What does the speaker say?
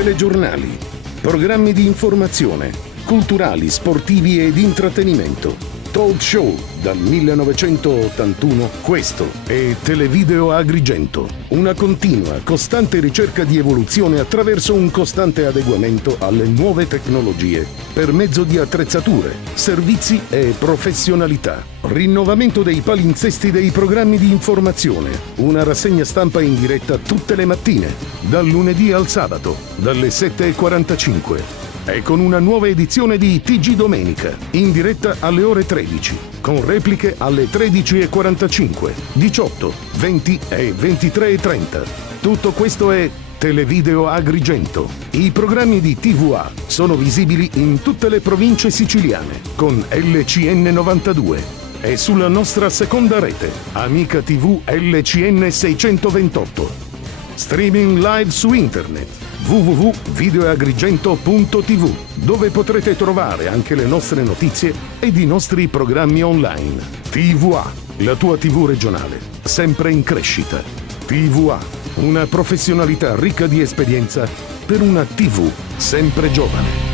telegiornali, programmi di informazione, culturali, sportivi ed intrattenimento, talk show dal 1981. Questo è Televideo Agrigento, una continua, costante ricerca di evoluzione attraverso un costante adeguamento alle nuove tecnologie per mezzo di attrezzature, servizi e professionalità. Rinnovamento dei palinsesti dei programmi di informazione, una rassegna stampa in diretta tutte le mattine, dal lunedì al sabato, dalle 7:45. E con una nuova edizione di TG Domenica, in diretta alle ore 13, con repliche alle 13:45, 18, 20 e 23:30. Tutto questo è Televideo Agrigento. I programmi di TVA sono visibili in tutte le province siciliane, con LCN 92 e sulla nostra seconda rete, Amica TV LCN 628. Streaming live su internet www.videoagrigento.tv, dove potrete trovare anche le nostre notizie ed i nostri programmi online. TVA, la tua TV regionale, sempre in crescita. TVA, una professionalità ricca di esperienza per una TV sempre giovane.